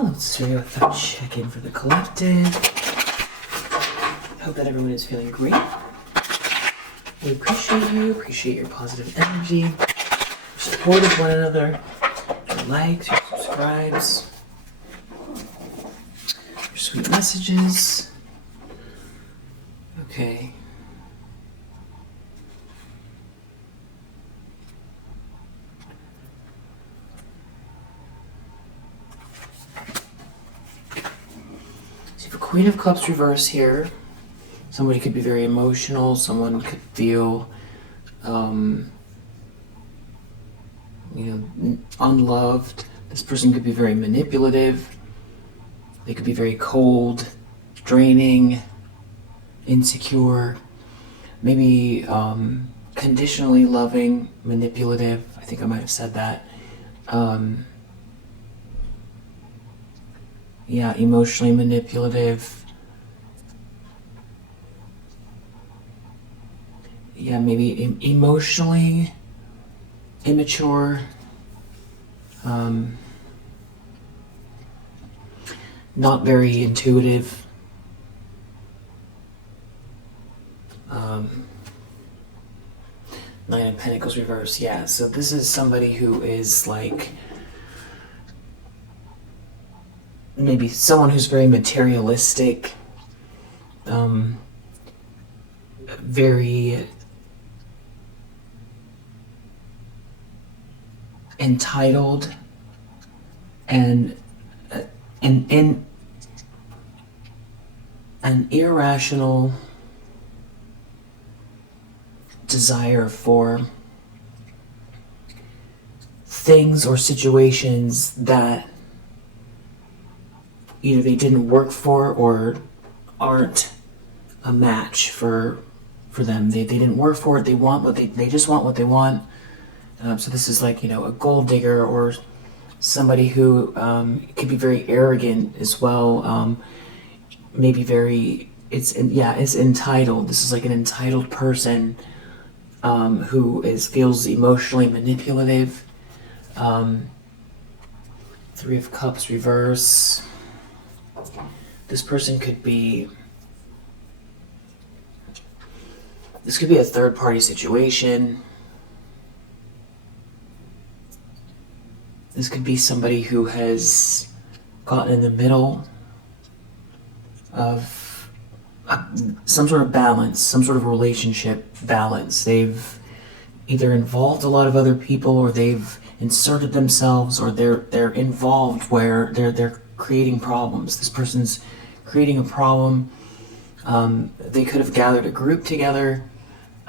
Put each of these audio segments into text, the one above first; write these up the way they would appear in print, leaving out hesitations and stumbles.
Hello, Stereo. I thought I'd check in for the collective. Hope that everyone is feeling great. We appreciate you, appreciate your positive energy, your support of one another, your likes, your subscribes, your sweet messages. Okay. So you have a Queen of Cups reverse here. Somebody could be very emotional. Someone could feel, unloved. This person could be very manipulative. They could be very cold, draining, insecure, maybe conditionally loving, manipulative. I think I might have said that. Emotionally manipulative. Maybe emotionally immature. Not very intuitive. Nine of Pentacles reverse. Yeah, so this is somebody who is like maybe someone who's very materialistic, very entitled, and an irrational desire for things or situations that either they didn't work for or aren't a match for them. They didn't work for it. They want what they just want what they want. So this is like, a gold digger or somebody who could be very arrogant as well. Maybe it's entitled. This is like an entitled person who feels emotionally manipulative. Three of Cups reverse. This person could be. This could be a third-party situation. This could be somebody who has gotten in the middle of some sort of balance, some sort of relationship balance. They've either involved a lot of other people, or they've inserted themselves, or they're involved where they're creating problems. This person's creating a problem. They could have gathered a group together.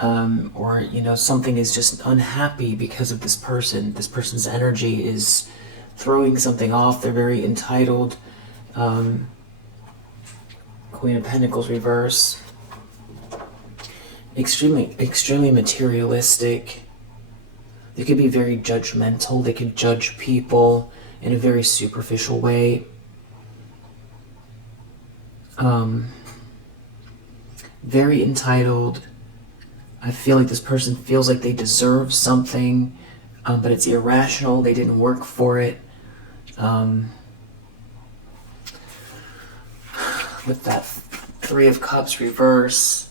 Or something is just unhappy because of this person. This person's energy is throwing something off. They're very entitled. Queen of Pentacles reverse. Extremely materialistic. They could be very judgmental. They could judge people in a very superficial way. Very entitled. I feel like this person feels like they deserve something, but it's irrational. They didn't work for it. With that Three of Cups reverse,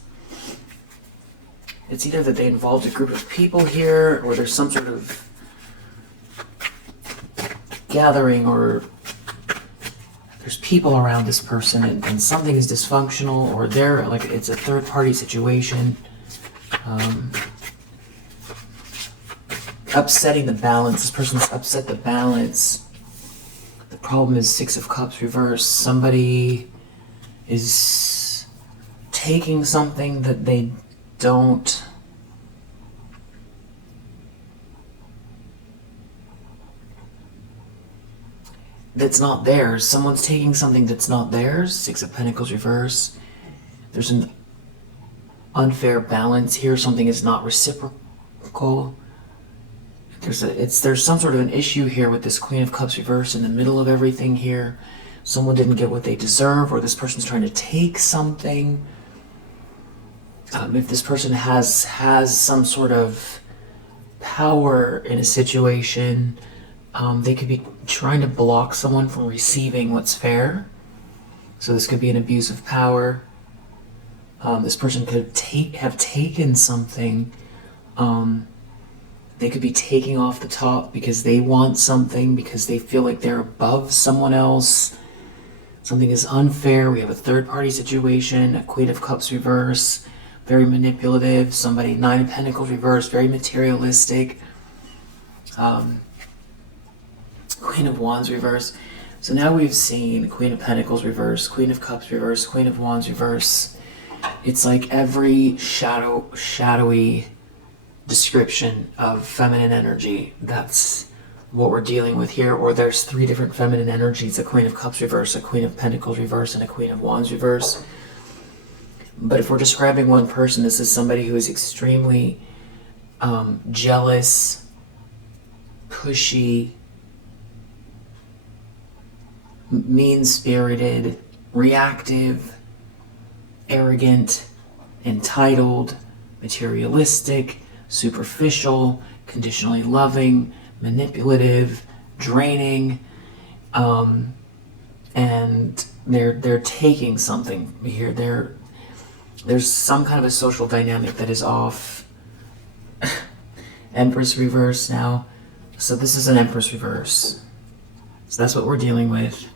it's either that they involved a group of people here, or there's some sort of gathering, or there's people around this person, and something is dysfunctional, or it's a third-party situation. Upsetting the balance. This person's upset the balance. The problem is Six of Cups reverse. Somebody is taking something that they don't that's not theirs. Someone's taking something that's not theirs. Six of Pentacles reverse. There's an unfair balance here. Something is not reciprocal. There's some sort of an issue here with this Queen of Cups reverse in the middle of everything here. Someone didn't get what they deserve, or this person's trying to take something. If this person has some sort of power in a situation, They could be trying to block someone from receiving what's fair. So this could be an abuse of power. This person could have taken something. They could be taking off the top because they want something, because they feel like they're above someone else. Something is unfair. We have a third-party situation, a Queen of Cups reverse, very manipulative. Somebody, Nine of Pentacles reverse, very materialistic. Queen of Wands reverse. So now we've seen Queen of Pentacles reverse, Queen of Cups reverse, Queen of Wands reverse. It's like every shadowy description of feminine energy. That's what we're dealing with here. Or there's 3 different feminine energies: a Queen of Cups reverse, a Queen of Pentacles reverse, and a Queen of Wands reverse. But if we're describing one person, this is somebody who is extremely jealous, pushy, mean-spirited, reactive, arrogant, entitled, materialistic, superficial, conditionally loving, manipulative, draining, and they're taking something here. There's some kind of a social dynamic that is off. Empress reverse now. So this is an Empress reverse. So that's what we're dealing with.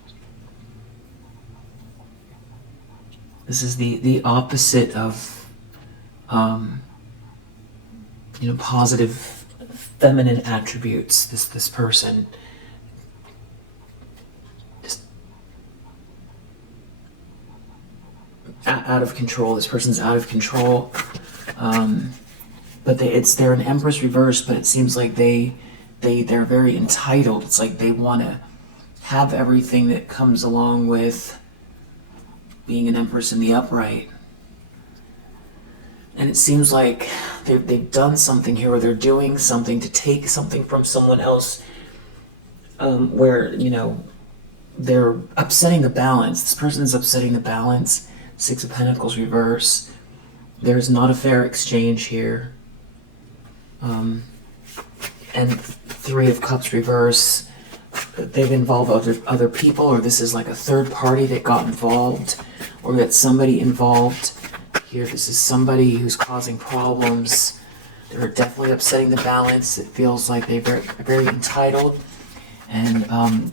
This is the opposite of, positive feminine attributes. This person just out of control. This person's out of control. But they're an Empress reverse, but it seems like they're very entitled. It's like they want to have everything that comes along with being an Empress in the upright. And it seems like they've done something here, or they're doing something to take something from someone else, where, they're upsetting the balance. This person is upsetting the balance. 6 of Pentacles reverse. There's not a fair exchange here. And 3 of Cups reverse. They've involved other people, or this is like a third party that got involved, or that somebody involved here. This is somebody who's causing problems. They're definitely upsetting the balance. It feels like they're very entitled and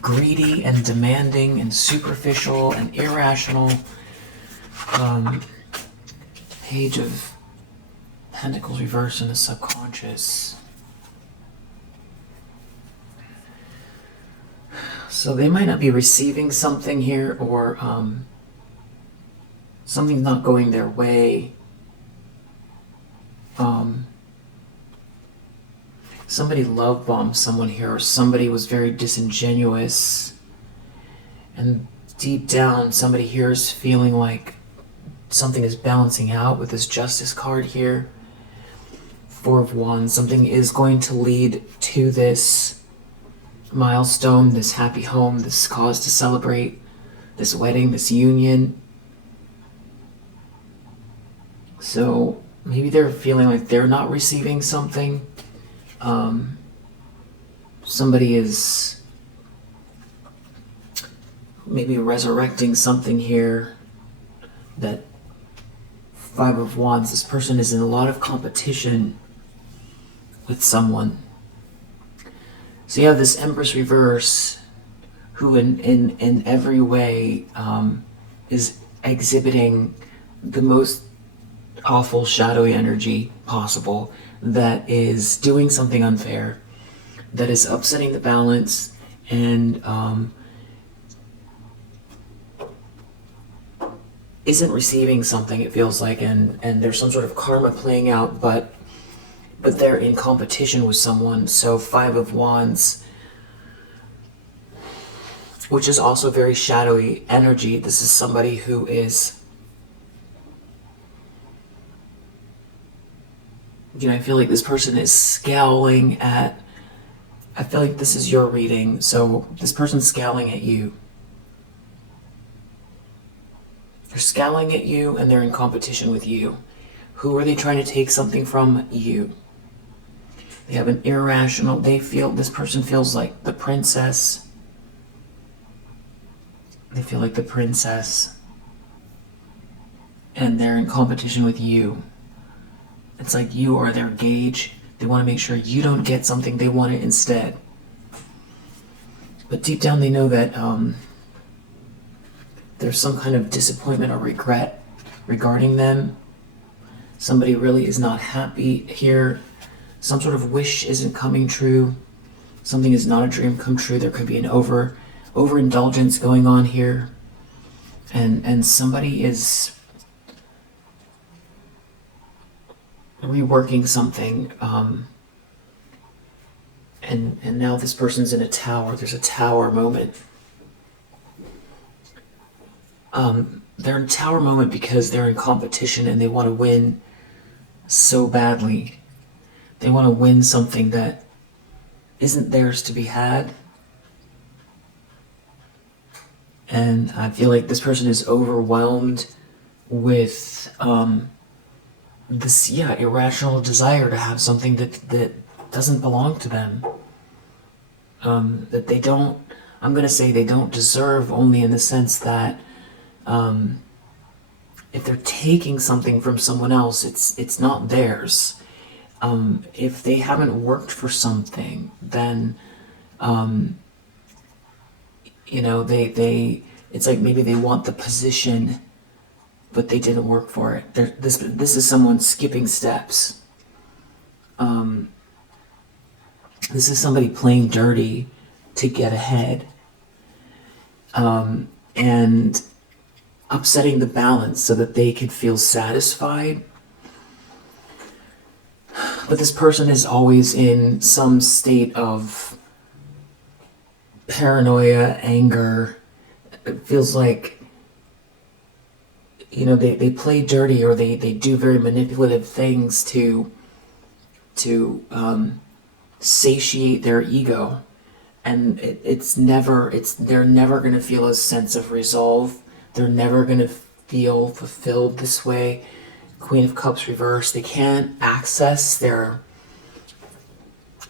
greedy and demanding and superficial and irrational. Page of Pentacles reverse in the subconscious. So they might not be receiving something here, or something's not going their way. Somebody love bombed someone here, or somebody was very disingenuous. And deep down, somebody here is feeling like something is balancing out with this Justice card here. 4 of Wands. Something is going to lead to this milestone, this happy home, this cause to celebrate, this wedding, this union. So maybe they're feeling like they're not receiving something. Somebody is maybe resurrecting something here. That 5 of Wands, this person is in a lot of competition with someone. So you have this Empress reverse, who in every way is exhibiting the most awful shadowy energy possible, that is doing something unfair, that is upsetting the balance, and isn't receiving something, it feels like, and there's some sort of karma playing out, but they're in competition with someone. So 5 of Wands, which is also very shadowy energy. This is somebody who is, I feel like this person is scowling at, I feel like this is your reading, so this person's scowling at you. They're scowling at you, and they're in competition with you. Who are they trying to take something from? You. They have an irrational, this person feels like the princess. They feel like the princess. And they're in competition with you. It's like you are their gauge. They want to make sure you don't get something, they want it instead. But deep down they know that there's some kind of disappointment or regret regarding them. Somebody really is not happy here. Some sort of wish isn't coming true. Something is not a dream come true. There could be an overindulgence going on here. And somebody is reworking something. And now this person's in a tower. There's a tower moment. They're in a tower moment because they're in competition and they want to win so badly. They want to win something that isn't theirs to be had. And I feel like this person is overwhelmed with this irrational desire to have something that doesn't belong to them. That they don't, I'm going to say they don't deserve, only in the sense that if they're taking something from someone else, it's not theirs. If they haven't worked for something, then they it's like maybe they want the position, but they didn't work for it. This is someone skipping steps. This is somebody playing dirty to get ahead, and upsetting the balance so that they could feel satisfied. But this person is always in some state of paranoia, anger. It feels like, they play dirty, or they do very manipulative things to satiate their ego. And they're never going to feel a sense of resolve. They're never going to feel fulfilled this way. Queen of Cups reversed. They can't access their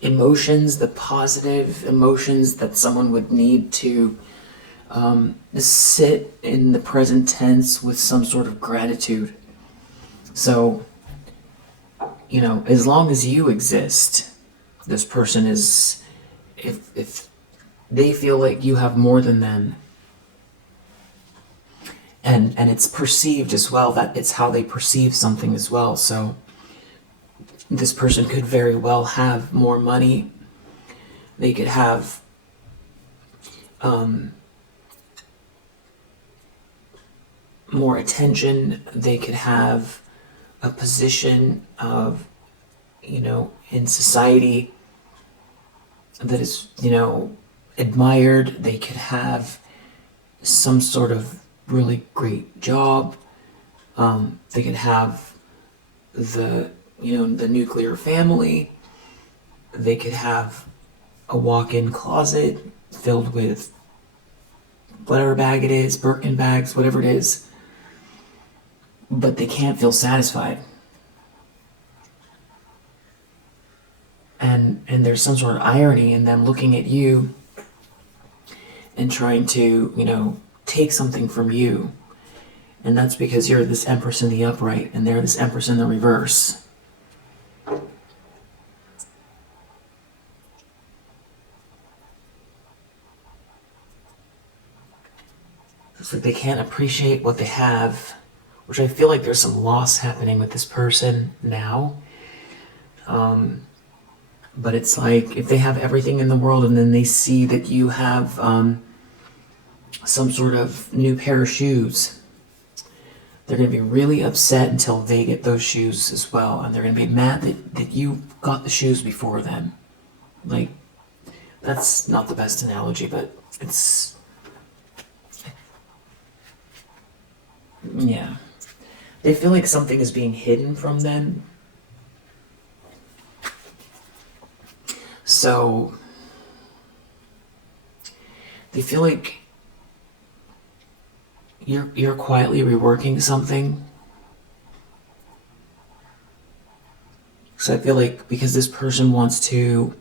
emotions, the positive emotions that someone would need to sit in the present tense with some sort of gratitude. So, as long as you exist, this person is, if they feel like you have more than them, and it's perceived as well, that it's how they perceive something as well. So this person could very well have more money. They could have more attention. They could have a position of, in society that is, admired. They could have some sort of really great job. They could have the nuclear family. They could have a walk-in closet filled with whatever bag it is, Birkin bags, whatever it is. But they can't feel satisfied. And there's some sort of irony in them looking at you and trying to, take something from you. And that's because you're this Empress in the upright and they're this Empress in the reverse. It's like they can't appreciate what they have, which I feel like there's some loss happening with this person now. But it's like if they have everything in the world and then they see that you have some sort of new pair of shoes, they're going to be really upset until they get those shoes as well. And they're going to be mad that you got the shoes before them. Like, that's not the best analogy, but it's... yeah. They feel like something is being hidden from them. So, they feel like you're quietly reworking something So I feel like because this person wants to,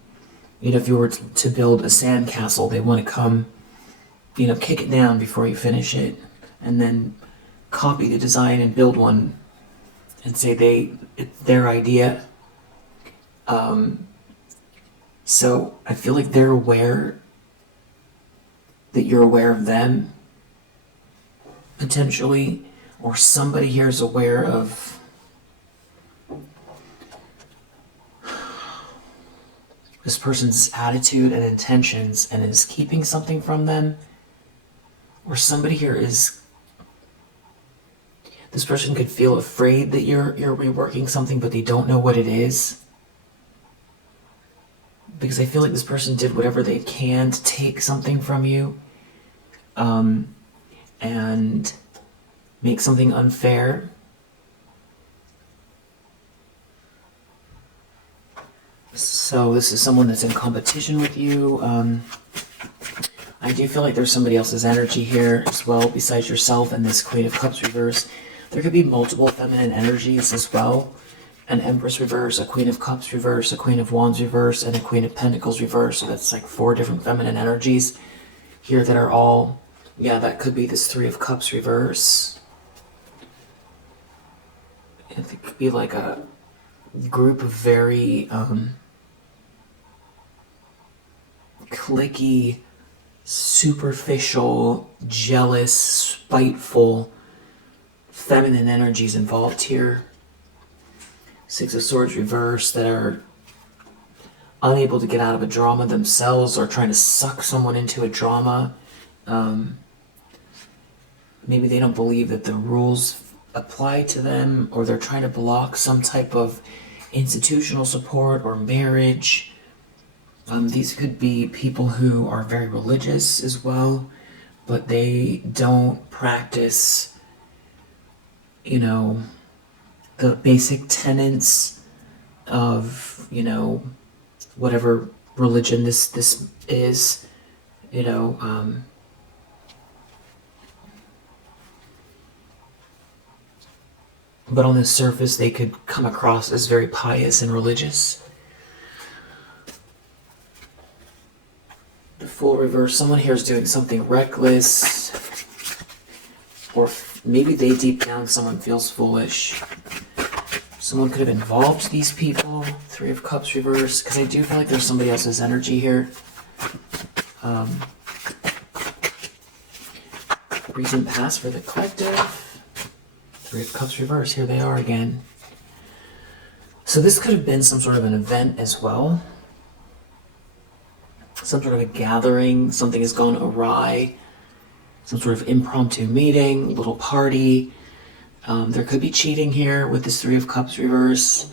if you were to build a sandcastle, they want to come, kick it down before you finish it, and then copy the design and build one, and say it's their idea. So I feel like they're aware that you're aware of them, potentially, or somebody here is aware of this person's attitude and intentions and is keeping something from them, or somebody here is, this person could feel afraid that you're reworking something, but they don't know what it is. Because I feel like this person did whatever they can to take something from you, and make something unfair. So this is someone that's in competition with you. I do feel like there's somebody else's energy here as well, besides yourself and this Queen of Cups reverse. There could be multiple feminine energies as well. An Empress reverse, a Queen of Cups reverse, a Queen of Wands reverse, and a Queen of Pentacles reverse. So that's like 4 different feminine energies here that are all, that could be this 3 of Cups reverse. It could be like a group of very cliquey, superficial, jealous, spiteful, feminine energies involved here. 6 of Swords reverse that are unable to get out of a drama themselves, or trying to suck someone into a drama. Maybe they don't believe that the rules apply to them, or they're trying to block some type of institutional support or marriage. These could be people who are very religious as well, but they don't practice, the basic tenets of, whatever religion this is, but on the surface they could come across as very pious and religious. The Fool reverse, someone here is doing something reckless, or maybe they deep down, someone feels foolish. Someone could have involved these people. 3 of Cups reverse, because I do feel like there's somebody else's energy here. Recent past for the collective. 3 of Cups reverse, here they are again. So this could have been some sort of an event as well. Some sort of a gathering, something has gone awry. Some sort of impromptu meeting, little party. There could be cheating here with this 3 of Cups reverse.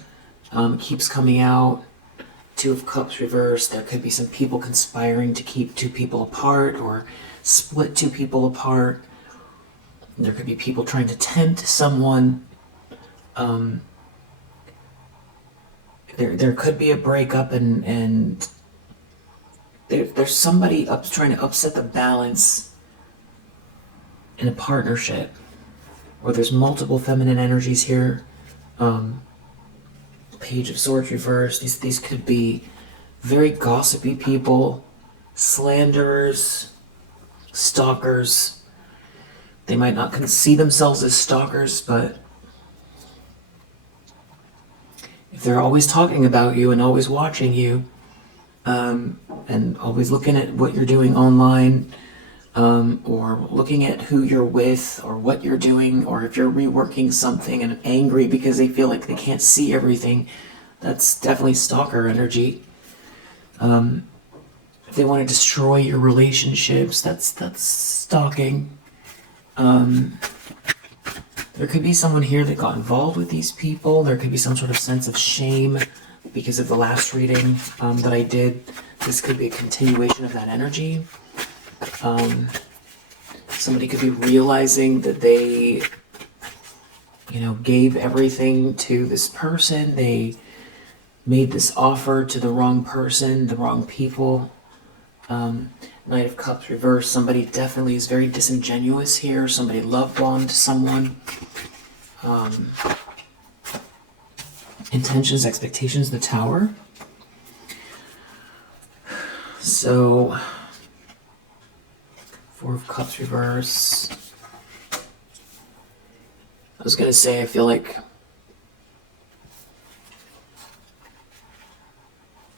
Keeps coming out. 2 of Cups reverse. There could be some people conspiring to keep 2 people apart or split 2 people apart. There could be people trying to tempt someone. There could be a breakup, and there's somebody trying to upset the balance in a partnership, or there's multiple feminine energies here. Page of Swords reverse. These could be very gossipy people, slanderers, stalkers. They might not see themselves as stalkers, but if they're always talking about you and always watching you, and always looking at what you're doing online, or looking at who you're with or what you're doing, or if you're reworking something and angry because they feel like they can't see everything, that's definitely stalker energy. If they want to destroy your relationships, that's stalking. There could be someone here that got involved with these people. There could be some sort of sense of shame because of the last reading that I did. This could be a continuation of that energy. Somebody could be realizing that they, gave everything to this person. They made this offer to the wrong person, the wrong people. Knight of Cups reverse. Somebody definitely is very disingenuous here. Somebody love bombed someone. intentions, expectations, the Tower. So, Four of Cups reverse. I was gonna say, I feel like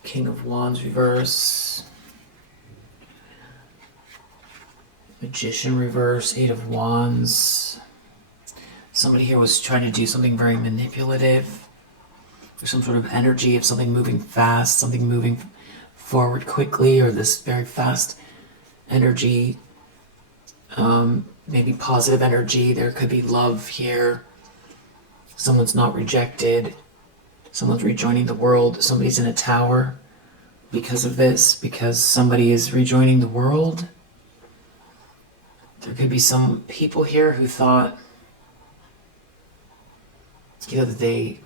King of Wands reverse. Magician reverse, Eight of Wands. Somebody here was trying to do something very manipulative. There's some sort of energy of something moving fast, something moving forward quickly, or this very fast energy. Maybe positive energy. There could be love here. Someone's not rejected. Someone's rejoining the world. Somebody's in a tower because of this, because somebody is rejoining the world. There could be some people here who thought, that they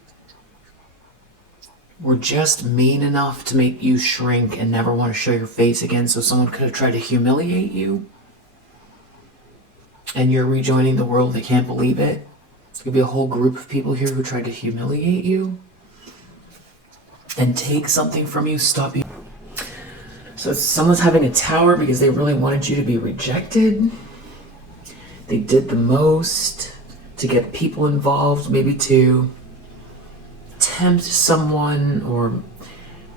were just mean enough to make you shrink and never want to show your face again, so someone could have tried to humiliate you. And you're rejoining the world, they can't believe it. There could be a whole group of people here who tried to humiliate you and take something from you, stop you. So someone's having a tower because they really wanted you to be rejected. They did the most to get people involved, maybe to tempt someone, or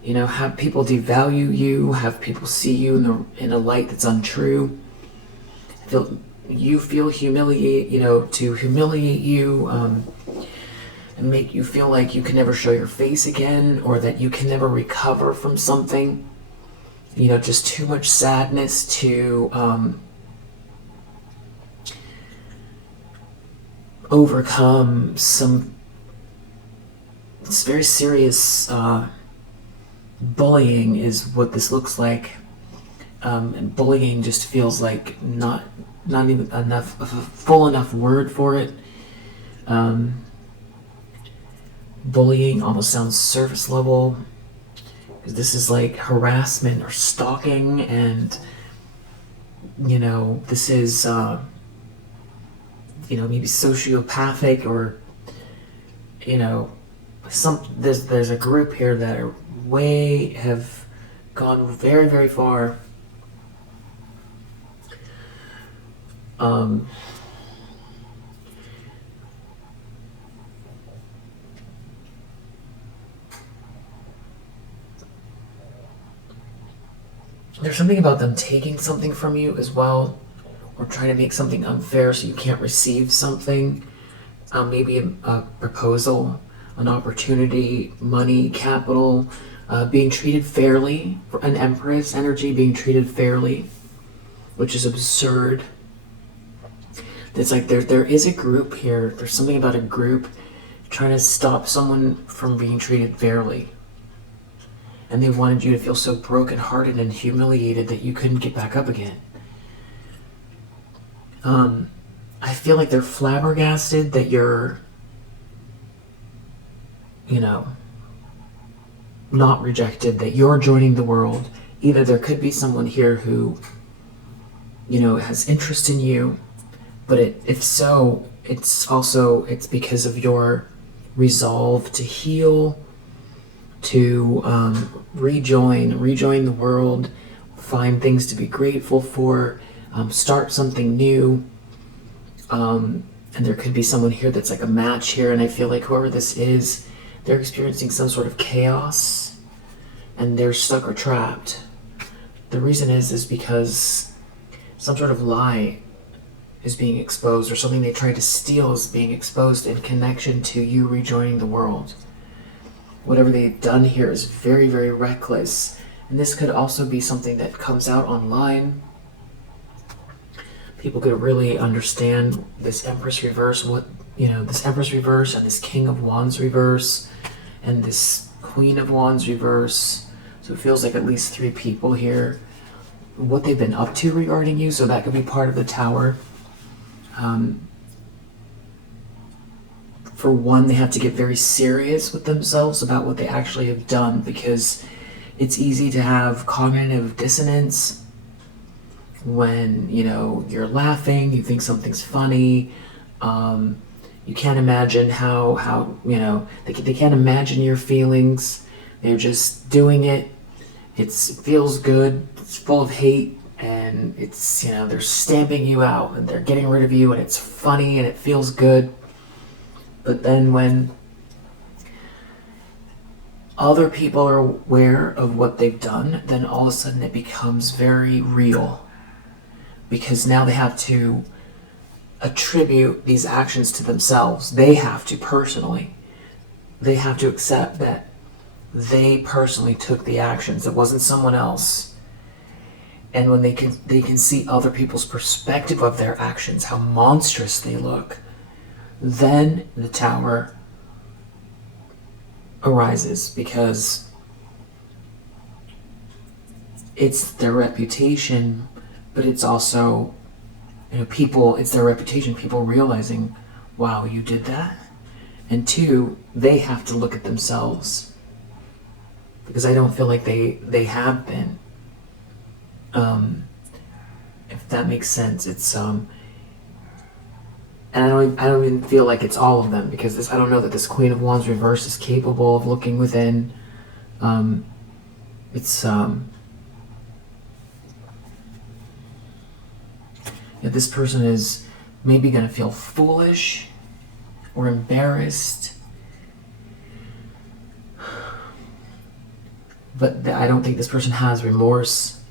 have people devalue you, have people see you in a light that's untrue. You feel humiliate, to humiliate you, and make you feel like you can never show your face again, or that you can never recover from something. Just too much sadness to overcome some very serious bullying is what this looks like. And bullying just feels like not even enough of a full enough word for it. Bullying almost sounds surface level, because this is like harassment or stalking, and this is maybe sociopathic, or there's a group here that have gone very, very far. There's something about them taking something from you as well, or trying to make something unfair so you can't receive something. Maybe a proposal, an opportunity, money, capital, being treated fairly. An Empress energy, being treated fairly, which is absurd. It's like there is a group here. There's something about a group trying to stop someone from being treated fairly. And they wanted you to feel so brokenhearted and humiliated that you couldn't get back up again. I feel like they're flabbergasted that you're, not rejected, that you're joining the world. Either there could be someone here who, has interest in you, but if so, it's because of your resolve to heal, to rejoin the world, find things to be grateful for, start something new. And there could be someone here that's like a match here, and I feel like whoever this is, they're experiencing some sort of chaos, and they're stuck or trapped. The reason is because some sort of lie is being exposed, or something they tried to steal is being exposed in connection to you rejoining the world. Whatever they've done here is very, very reckless. And this could also be something that comes out online. People could really understand this Empress reverse, this Empress reverse, and this King of Wands reverse, and this Queen of Wands reverse. So it feels like at least 3 people here, what they've been up to regarding you. So that could be part of the Tower. For one, they have to get very serious with themselves about what they actually have done, because it's easy to have cognitive dissonance when, you're laughing, you think something's funny, You can't imagine how they can't imagine your feelings. They're just doing it. It feels good. It's full of hate, and it's, they're stamping you out and they're getting rid of you, and it's funny and it feels good. But then when other people are aware of what they've done, then all of a sudden it becomes very real, because now they have to attribute these actions to themselves. They have to personally. They have to accept that they personally took the actions. It wasn't someone else. And when they can see other people's perspective of their actions, how monstrous they look, then the tower arises, because it's their reputation, but it's also, it's their reputation, people realizing, wow, you did that? And two, they have to look at themselves, because I don't feel like they have been. If that makes sense. It's and I don't even feel like it's all of them, because I don't know that this Queen of Wands reverse is capable of looking within. This person is maybe going to feel foolish or embarrassed, but I don't think this person has remorse,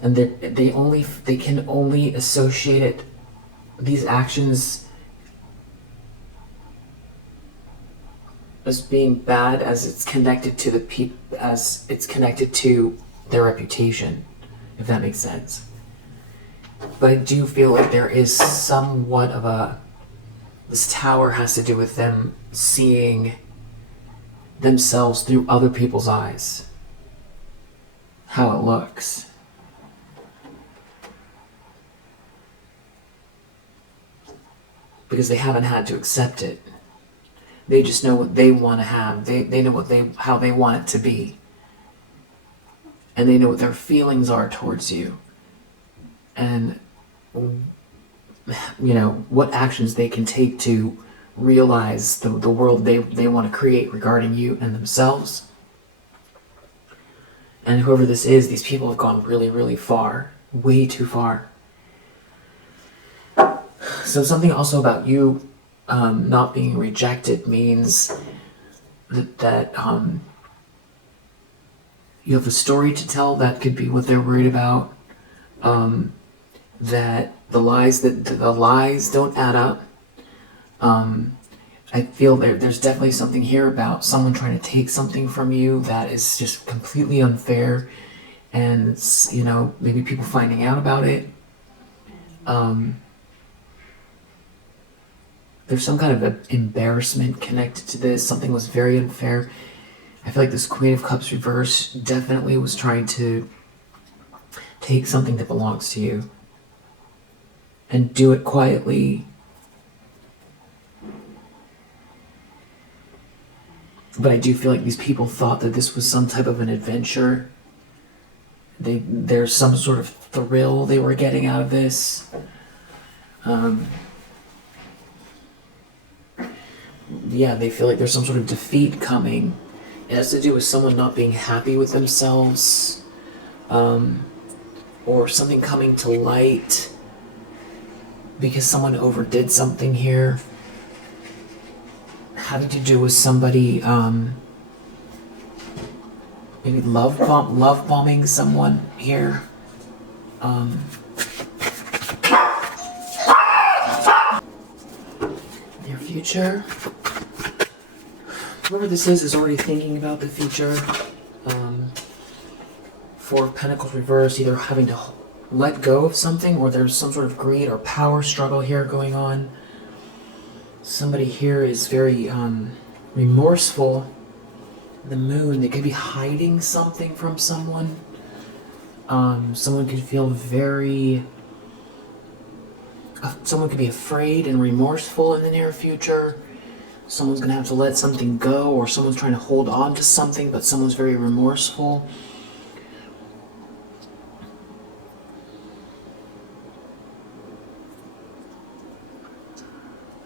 and they can only associate these actions as being bad as it's connected to as it's connected to their reputation, if that makes sense. But I do feel like there is somewhat of this tower has to do with them seeing themselves through other people's eyes, how it looks. Because they haven't had to accept it. They just know what they want to have. They know how they want it to be. And they know what their feelings are towards you. And, what actions they can take to realize the world they want to create regarding you and themselves. And whoever this is, these people have gone really, really far. Way too far. So something also about you not being rejected means that you have a story to tell. That could be what they're worried about. That the lies don't add up. I feel there's definitely something here about someone trying to take something from you that is just completely unfair, and it's, maybe people finding out about it. There's some kind of embarrassment connected to this. Something was very unfair. I feel like this Queen of Cups reverse definitely was trying to take something that belongs to you and do it quietly. But I do feel like these people thought that this was some type of an adventure. There's some sort of thrill they were getting out of this. They feel like there's some sort of defeat coming. It has to do with someone not being happy with themselves, or something coming to light because someone overdid something here. Having to do with somebody maybe love bombing someone here. Their future. Whoever this is already thinking about the future. Four of Pentacles reversed, either having to let go of something, or there's some sort of greed or power struggle here going on. Somebody here is very remorseful. The Moon, they could be hiding something from someone. Someone could feel someone could be afraid and remorseful in the near future. Someone's going to have to let something go, or someone's trying to hold on to something, but someone's very remorseful.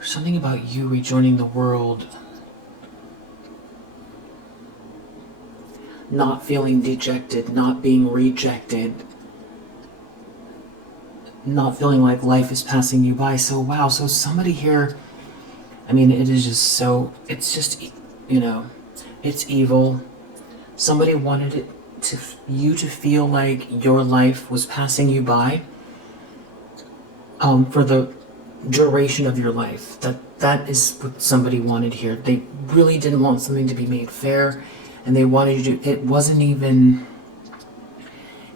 something about you rejoining the world, not feeling dejected, not being rejected, not feeling like life is passing you by. So wow, so somebody here, I mean, it is just so, it's just, it's evil. Somebody wanted you to feel like your life was passing you by, for the duration of your life. That is what somebody wanted here. They really didn't want something to be made fair, and they wanted you to,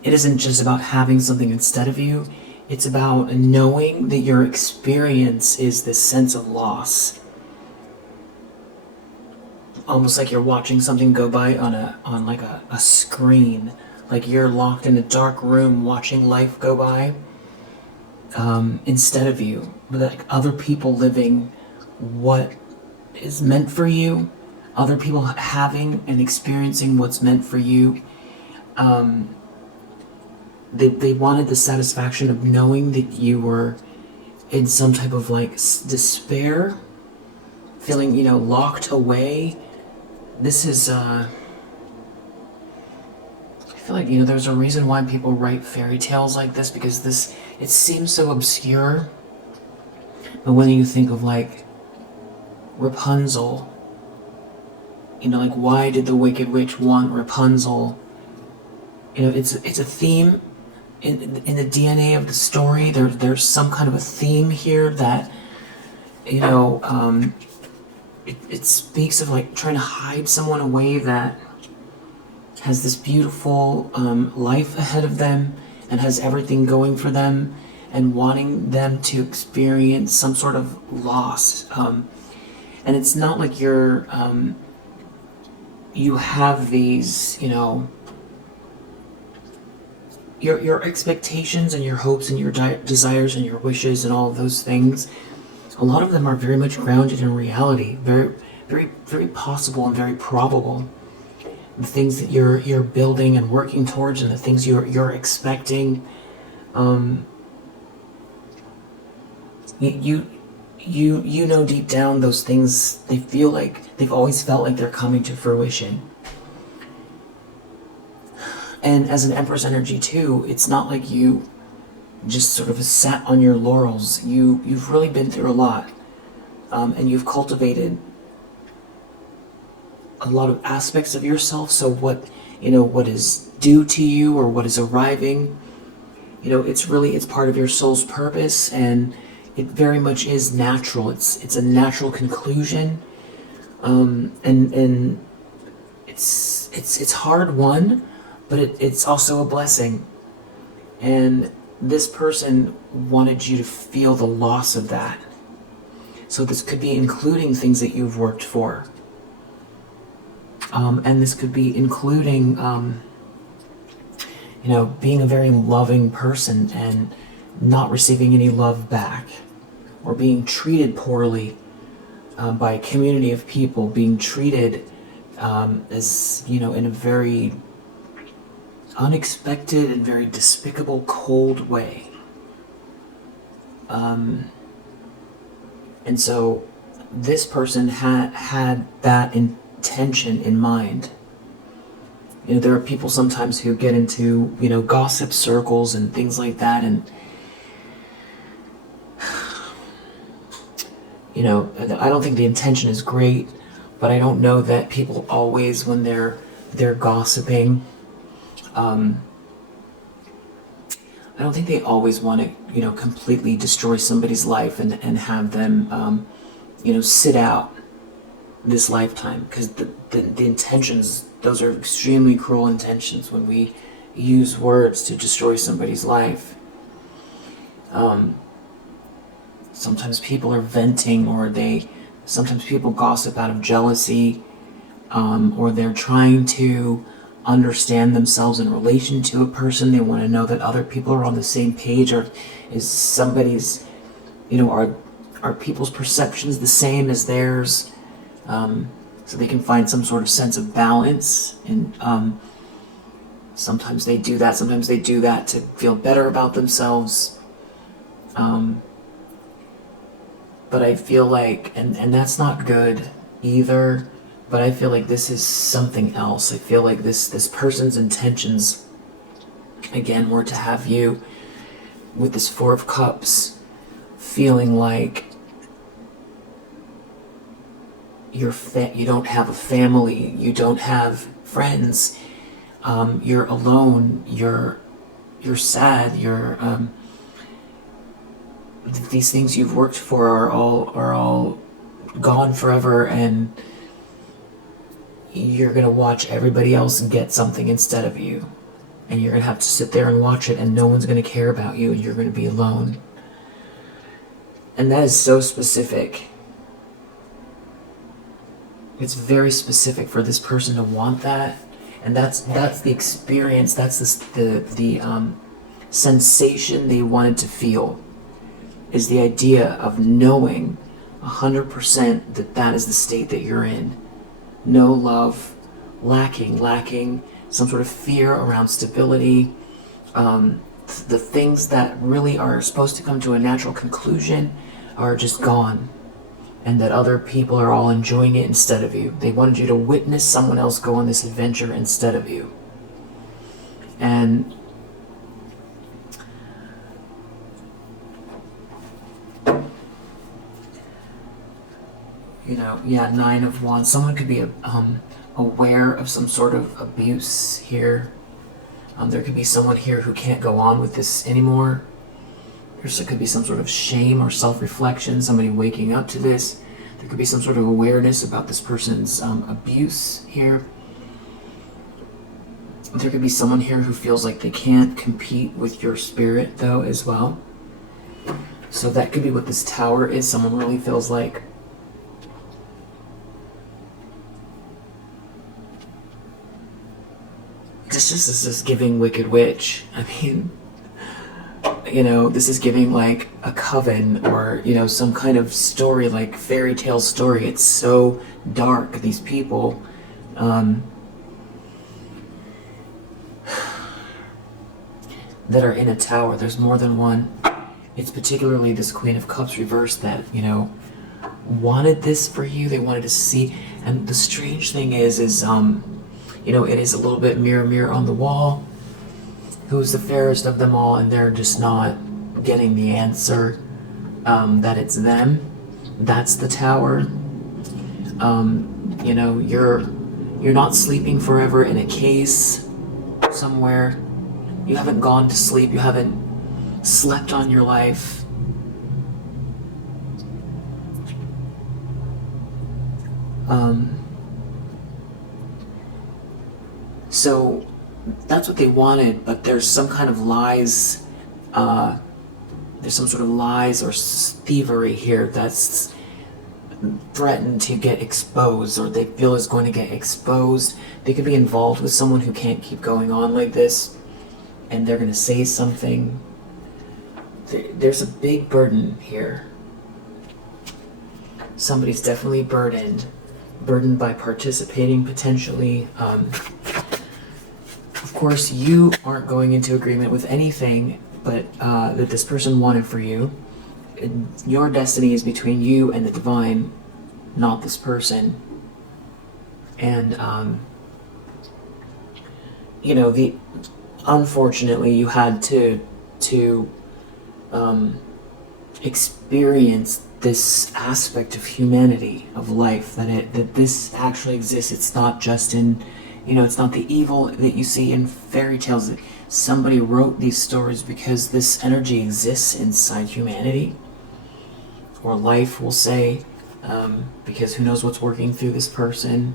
it isn't just about having something instead of you. It's about knowing that your experience is this sense of loss. Almost like you're watching something go by on like a screen. Like you're locked in a dark room watching life go by, instead of you. But like other people living what is meant for you, other people having and experiencing what's meant for you. They wanted the satisfaction of knowing that you were in some type of like despair, feeling, locked away. This is, I feel like, there's a reason why people write fairy tales like this, because it seems so obscure. But when you think of like Rapunzel, like why did the Wicked Witch want Rapunzel? It's a theme in the DNA of the story. There's some kind of a theme here that, it speaks of like trying to hide someone away that has this beautiful life ahead of them and has everything going for them, and wanting them to experience some sort of loss. And it's not like you have these, your expectations and your hopes and your desires and your wishes and all of those things. A lot of them are very much grounded in reality, very, very, very possible and very probable. The things that you're building and working towards, and the things you're expecting, you know deep down those things, they've always felt like they're coming to fruition. And as an Empress energy too, it's not like you just sort of sat on your laurels. You've really been through a lot, and you've cultivated a lot of aspects of yourself. So what is due to you, or what is arriving, it's part of your soul's purpose, and it very much is natural. It's a natural conclusion, and it's hard won, but it's also a blessing. And this person wanted you to feel the loss of that. So this could be including things that you've worked for. And this could be including, being a very loving person and not receiving any love back, or being treated poorly by a community of people, being treated as, in a very unexpected and very despicable, cold way. And so this person had that intention in mind. There are people sometimes who get into, gossip circles and things like that, and I don't think the intention is great, but I don't know that people always, when they're gossiping, I don't think they always want to, completely destroy somebody's life and have them, sit out this lifetime, because the intentions, those are extremely cruel intentions when we use words to destroy somebody's life. Sometimes people are venting, or sometimes people gossip out of jealousy, or they're trying to understand themselves in relation to a person. They want to know that other people are on the same page, or is somebody's, are people's perceptions the same as theirs, so they can find some sort of sense of balance. And sometimes they do that. Sometimes they do that to feel better about themselves. but I feel like, and that's not good either, but I feel like this is something else. I feel like this person's intentions, again, were to have you with this Four of Cups, feeling like you don't have a family, you don't have friends, you're alone, you're sad, these things you've worked for are all gone forever, and you're gonna watch everybody else get something instead of you, and you're gonna have to sit there and watch it, and no one's gonna care about you, and you're gonna be alone. And that is so specific. It's very specific for this person to want that, and that's the experience. That's the sensation they wanted to feel. Is the idea of knowing 100% that is the state that you're in. No love, lacking, some sort of fear around stability. The things that really are supposed to come to a natural conclusion are just gone. And that other people are all enjoying it instead of you. They wanted you to witness someone else go on this adventure instead of you. And yeah, Nine of Wands. Someone could be aware of some sort of abuse here. There could be someone here who can't go on with this anymore. There could be some sort of shame or self-reflection, somebody waking up to this. There could be some sort of awareness about this person's abuse here. There could be someone here who feels like they can't compete with your spirit, though, as well. So that could be what this Tower is. Someone really feels like this is giving Wicked Witch. I mean, this is giving like a coven or, some kind of story, like fairy tale story. It's so dark, these people. That are in a tower. There's more than one. It's particularly this Queen of Cups reversed that, wanted this for you. They wanted to see. And the strange thing is it is a little bit mirror on the wall. Who's the fairest of them all? And they're just not getting the answer that it's them. That's the Tower. You're not sleeping forever in a case somewhere. You haven't gone to sleep. You haven't slept on your life. So that's what they wanted, but there's some kind of lies. There's some sort of lies or thievery here that's threatened to get exposed, or they feel is going to get exposed. They could be involved with someone who can't keep going on like this, and they're going to say something. There's a big burden here. Somebody's definitely burdened by participating potentially. Of course, you aren't going into agreement with anything but that this person wanted for you. Your destiny is between you and the divine, not this person. And unfortunately, you had to experience this aspect of humanity, of life, that this actually exists. It's not just in, it's not the evil that you see in fairy tales. Somebody wrote these stories because this energy exists inside humanity, or life, we'll say, because who knows what's working through this person.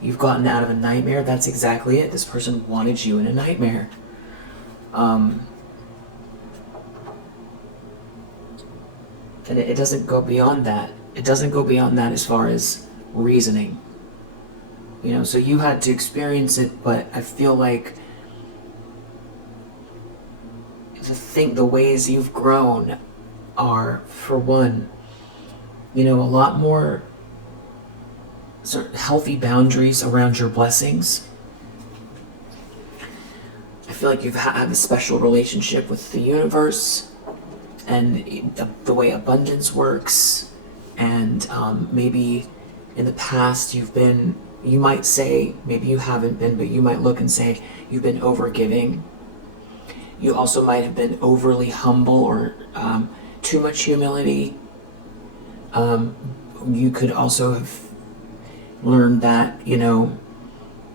You've gotten out of a nightmare. That's exactly it. This person wanted you in a nightmare. And it doesn't go beyond that. It doesn't go beyond that as far as reasoning. So you had to experience it, but I feel like the ways you've grown are, for one, a lot more sort of healthy boundaries around your blessings. I feel like you've had a special relationship with the universe and the way abundance works. And maybe in the past you might say, maybe you haven't been, but you might look and say you've been overgiving. You also might have been overly humble, or too much humility. You could also have learned that,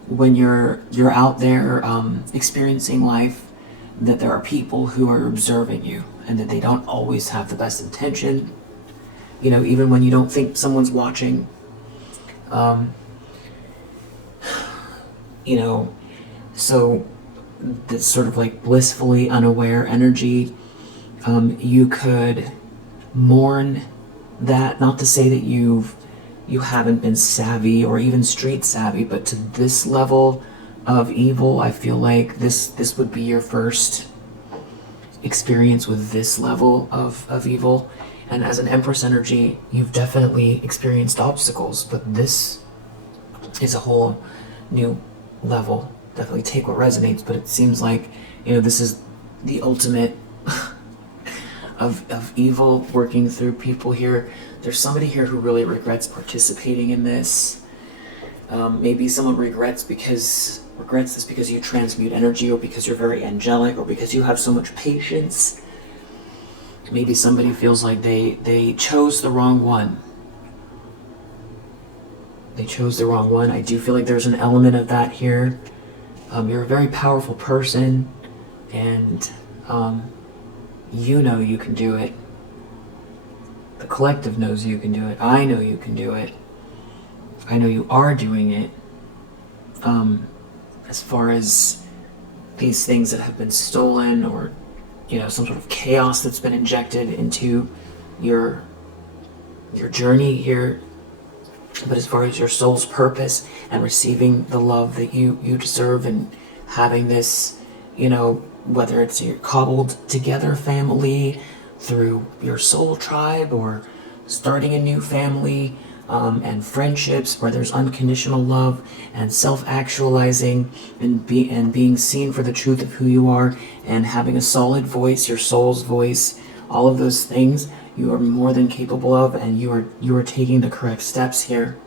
when you're out there experiencing life, that there are people who are observing you, and that they don't always have the best intention. Even when you don't think someone's watching. So this sort of like blissfully unaware energy, you could mourn that. Not to say that you haven't been savvy or even street savvy, but to this level of evil, I feel like this would be your first experience with this level of evil. And as an Empress energy, you've definitely experienced obstacles, but this is a whole new level. Definitely take what resonates, but it seems like, this is the ultimate of evil working through people here. There's somebody here who really regrets participating in this. Maybe someone regrets this because you transmute energy, or because you're very angelic, or because you have so much patience. Maybe somebody feels like they chose the wrong one. They chose the wrong one. I do feel like there's an element of that here. You're a very powerful person, and you can do it. The collective knows you can do it. I know you can do it. I know you are doing it. As far as these things that have been stolen, or some sort of chaos that's been injected into your journey here. But as far as your soul's purpose and receiving the love that you deserve, and having this, whether it's your cobbled together family through your soul tribe, or starting a new family, and friendships where there's unconditional love, and self-actualizing, and being seen for the truth of who you are, and having a solid voice, your soul's voice, all of those things you are more than capable of, and you are taking the correct steps here.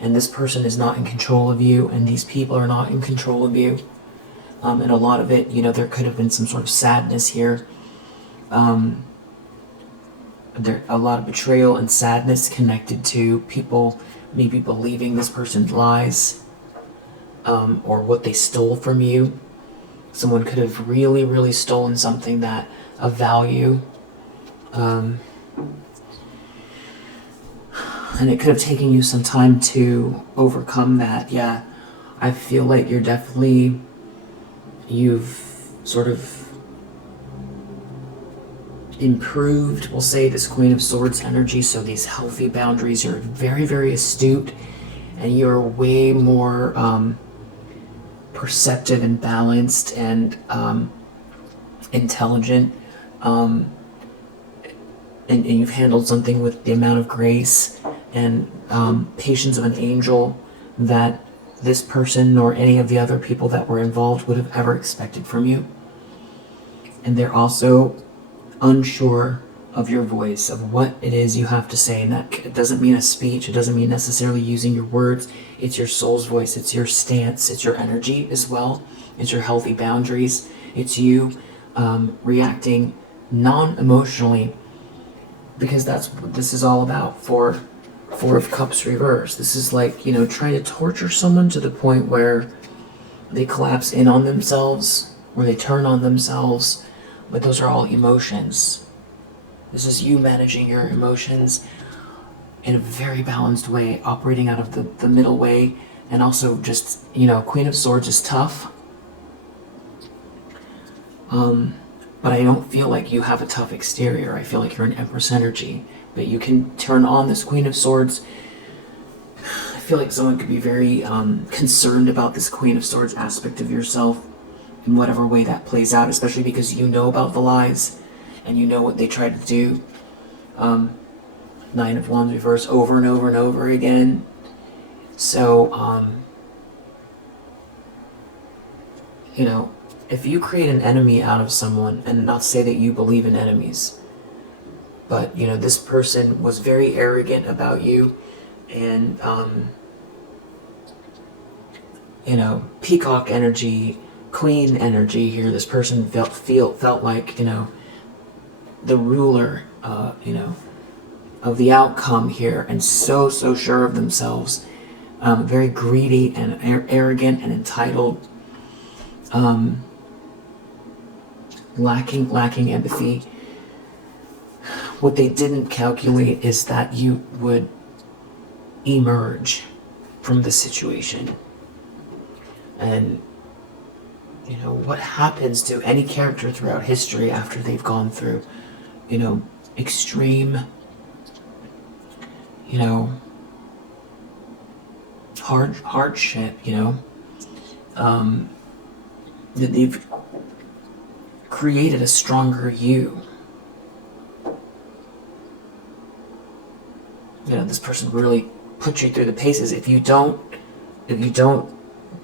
And this person is not in control of you, and these people are not in control of you. And a lot of it, there could have been some sort of sadness here. There a lot of betrayal and sadness connected to people maybe believing this person's lies, or what they stole from you. Someone could have really, really stolen something that of value, and it could have taken you some time to overcome that. Yeah, I feel like you've sort of improved, we'll say, this Queen of Swords energy. So these healthy boundaries, you're very, very astute, and you're way more perceptive and balanced, and intelligent, and you've handled something with the amount of grace and patience of an angel that this person nor any of the other people that were involved would have ever expected from you. And they're also unsure of your voice, of what it is you have to say. And that it doesn't mean a speech, it doesn't mean necessarily using your words. It's your soul's voice, it's your stance, it's your energy as well, it's your healthy boundaries, it's you reacting non-emotionally, because that's what this is all about. Four of Cups reverse, this is like, trying to torture someone to the point where they collapse in on themselves, or they turn on themselves. But those are all emotions. This is you managing your emotions in a very balanced way, operating out of the middle way. And also just, Queen of Swords is tough. But I don't feel like you have a tough exterior. I feel like you're an Empress energy. But you can turn on this Queen of Swords. I feel like someone could be very concerned about this Queen of Swords aspect of yourself, in whatever way that plays out, especially because you know about the lies, and you know what they tried to do. Nine of Wands reverse over and over and over again. So, if you create an enemy out of someone, and not say that you believe in enemies, But, this person was very arrogant about you, and, peacock energy, queen energy here. This person felt like, the ruler, of the outcome here, and so sure of themselves, very greedy and arrogant and entitled, lacking empathy. What they didn't calculate is that you would emerge from the situation. And what happens to any character throughout history after they've gone through extreme hardship, that they've created a stronger you. This person really puts you through the paces. If you don't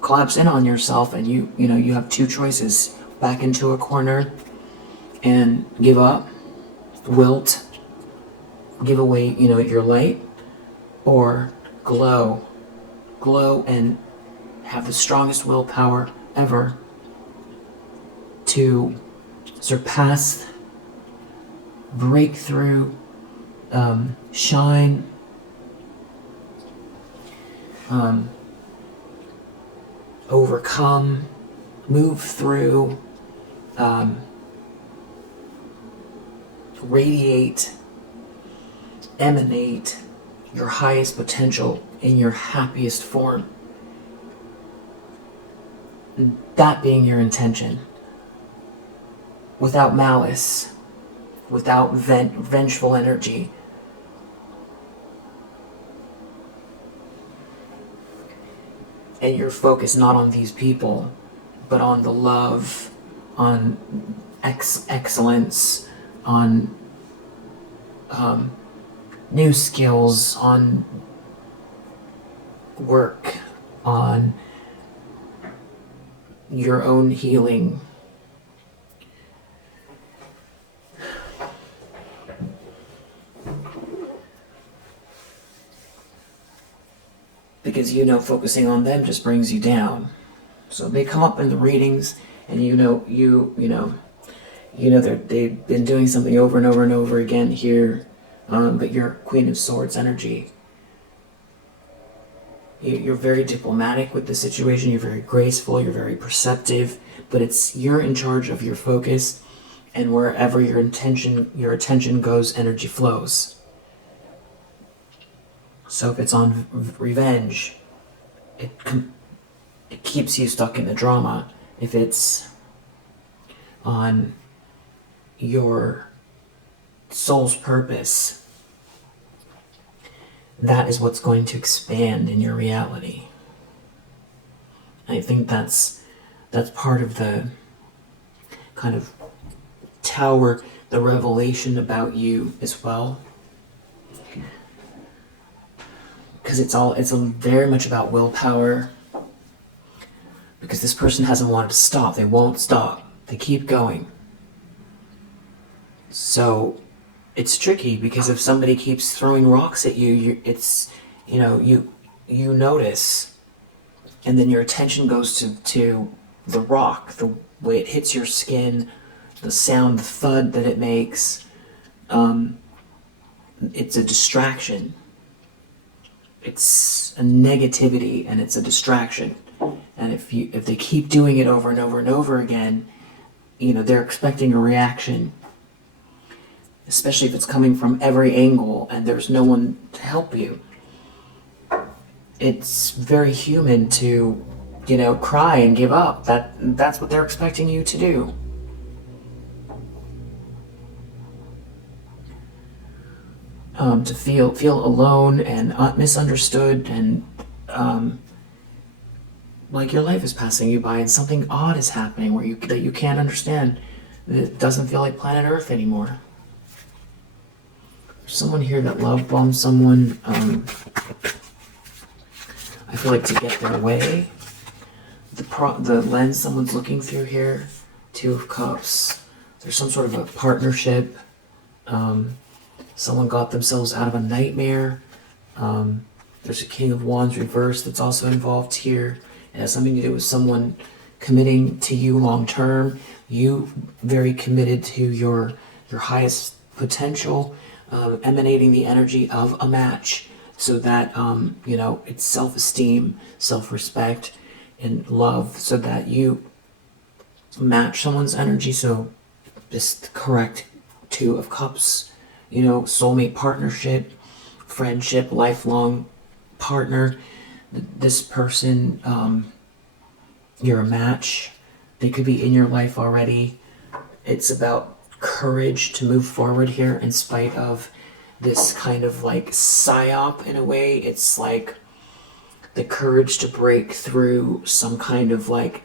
collapse in on yourself, and you have two choices: back into a corner and give up, wilt, give away your light, or glow and have the strongest willpower ever to surpass, break through, shine, overcome, move through, radiate, emanate your highest potential in your happiest form. That being your intention. Without malice, without vengeful energy. And your focus not on these people, but on the love, on excellence, on new skills, on work, on your own healing. Because focusing on them just brings you down. So they come up in the readings, and they've been doing something over and over and over again here, but you're Queen of Swords energy. You're very diplomatic with the situation, you're very graceful, you're very perceptive, but you're in charge of your focus, and wherever your attention goes, energy flows. So if it's on revenge, it keeps you stuck in the drama. If it's on your soul's purpose, that is what's going to expand in your reality. I think that's part of the kind of tower, the revelation about you as well. Because it's very much about willpower. Because this person hasn't wanted to stop. They won't stop. They keep going. So it's tricky, because if somebody keeps throwing rocks at you, you notice, and then your attention goes to the rock, the way it hits your skin, the sound, the thud that it makes. It's a distraction. It's a negativity, and it's a distraction. And if they keep doing it over and over and over again, they're expecting a reaction. Especially if it's coming from every angle and there's no one to help you. It's very human to, cry and give up. That's what they're expecting you to do. To feel alone and misunderstood, and like your life is passing you by and something odd is happening that you can't understand. It doesn't feel like planet Earth anymore. There's someone here that love bombs someone. I feel like to get their way. The lens someone's looking through here, Two of Cups. There's some sort of a partnership. Someone got themselves out of a nightmare. There's a King of Wands reverse that's also involved here. It has something to do with someone committing to you long term. You very committed to your highest potential, emanating the energy of a match, so that it's self-esteem, self-respect, and love, so that you match someone's energy. So this correct Two of Cups, soulmate partnership, friendship, lifelong partner. This person, you're a match. They could be in your life already. It's about courage to move forward here in spite of this kind of like psyop in a way. It's like the courage to break through some kind of like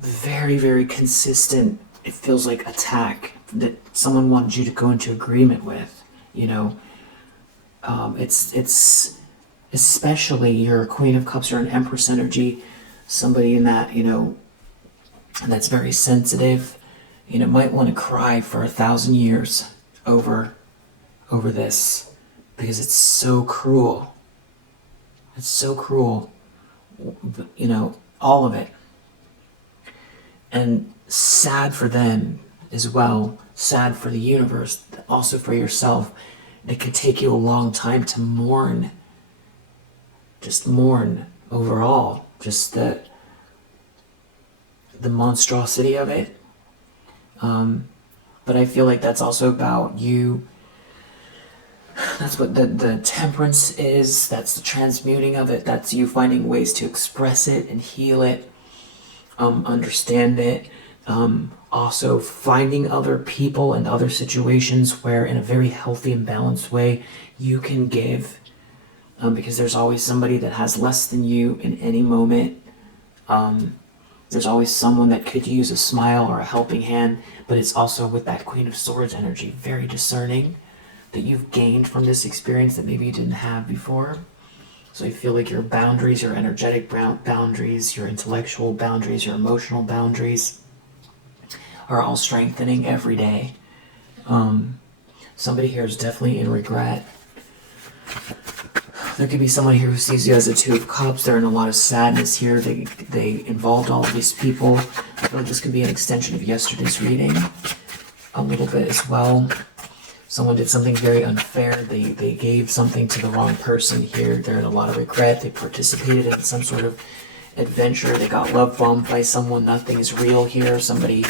very, very consistent, it feels like, attack that someone wanted you to go into agreement with, it's especially your Queen of Cups or an Empress energy, somebody in that, that's very sensitive, might want to cry for 1,000 years over this, because it's so cruel. It's so cruel, all of it. And sad for them as well, sad for the universe, also for yourself. It could take you a long time to mourn, just mourn overall, just the monstrosity of it. But I feel like that's also about you. That's what the temperance is. That's the transmuting of it. That's you finding ways to express it and heal it, understand it. Also finding other people and other situations where in a very healthy and balanced way you can give, because there's always somebody that has less than you in any moment. There's always someone that could use a smile or a helping hand, but it's also with that Queen of Swords energy, very discerning, that you've gained from this experience that maybe you didn't have before. So I feel like your boundaries, your energetic boundaries, your intellectual boundaries, your emotional boundaries are all strengthening every day. Somebody here is definitely in regret. There could be someone here who sees you as a Two of Cups. They're in a lot of sadness here. They involved all of these people. I feel like this could be an extension of yesterday's reading a little bit as well. Someone did something very unfair. They gave something to the wrong person here. They're in a lot of regret. They participated in some sort of adventure. They got love bombed by someone. Nothing is real here. Somebody's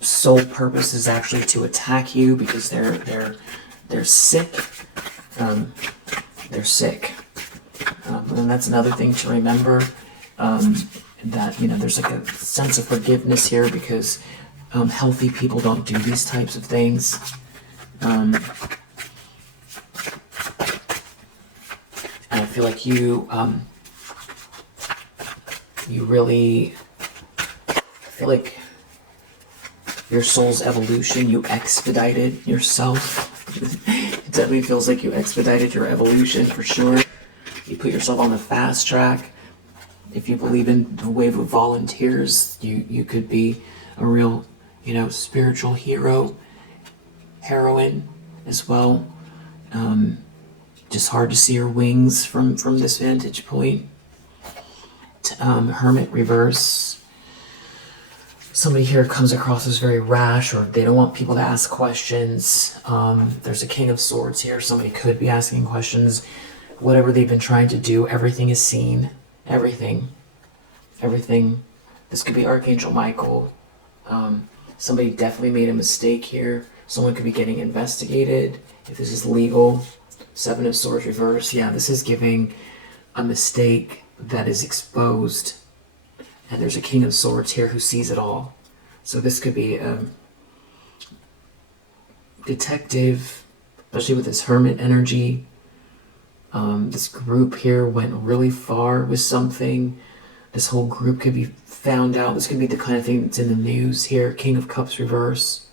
sole purpose is actually to attack you because they're sick. They're sick. And that's another thing to remember, that, there's like a sense of forgiveness here because healthy people don't do these types of things. And I feel like you really, I feel like your soul's evolution, you expedited yourself. It definitely feels like you expedited your evolution for sure. You put yourself on the fast track. If you believe in the wave of volunteers, you could be a real, spiritual hero, heroine as well. Just hard to see your wings from this vantage point. Hermit reverse. Somebody here comes across as very rash, or they don't want people to ask questions. There's a King of Swords here. Somebody could be asking questions. Whatever they've been trying to do, everything is seen. Everything. This could be Archangel Michael. Somebody definitely made a mistake here. Someone could be getting investigated. If this is legal. Seven of Swords reverse. Yeah, this is giving a mistake that is exposed. And there's a King of Swords here who sees it all. So this could be a detective, especially with this Hermit energy. This group here went really far with something. This whole group could be found out. This could be the kind of thing that's in the news here. King of Cups reverse.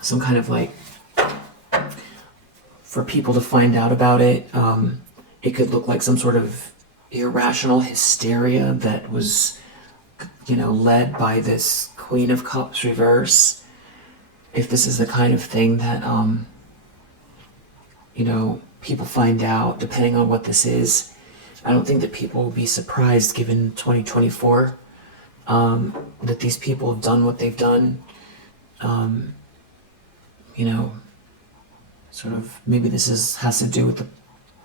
Some kind of like, for people to find out about it. It could look like some sort of irrational hysteria that was, led by this Queen of Cups reverse. if this is the kind of thing that, people find out, depending on what this is, I don't think that people will be surprised, given 2024, that these people have done what they've done. You know, sort of, maybe has to do with the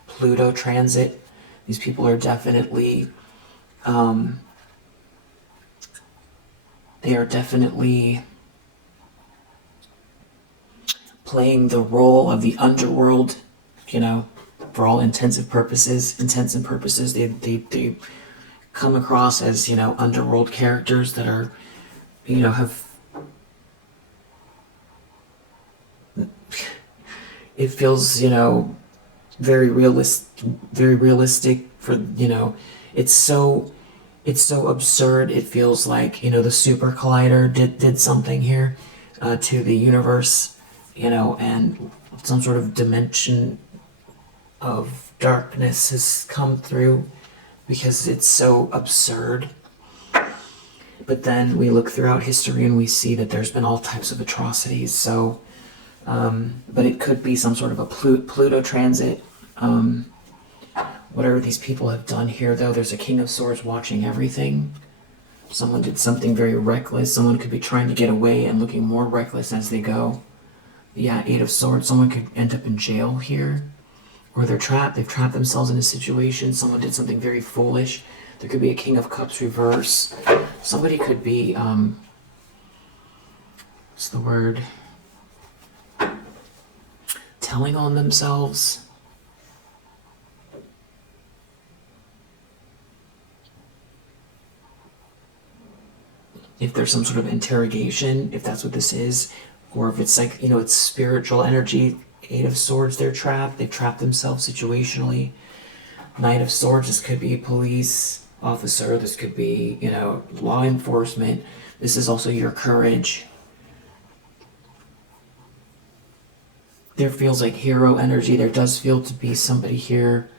Pluto transit. These people are definitely, they are definitely playing the role of the underworld, for all intents and purposes. They come across as, underworld characters that are, have, it feels, very realistic for, it's so absurd. It feels like, the super collider did something here, to the universe, and some sort of dimension of darkness has come through because it's so absurd. But then we look throughout history and we see that there's been all types of atrocities. So, but it could be some sort of a Pluto transit. Whatever these people have done here, though, there's a King of Swords watching everything. Someone did something very reckless. Someone could be trying to get away and looking more reckless as they go. Yeah, Eight of Swords. Someone could end up in jail here. Or they're trapped. They've trapped themselves in a situation. Someone did something very foolish. There could be a King of Cups reverse. Somebody could be, what's the word? Telling on themselves. If there's some sort of interrogation, if that's what this is, or if it's like, it's spiritual energy. Eight of Swords, they're trapped. They've trapped themselves situationally. Knight of Swords, this could be a police officer. This could be, law enforcement. This is also your courage. There feels like hero energy. There does feel to be somebody here.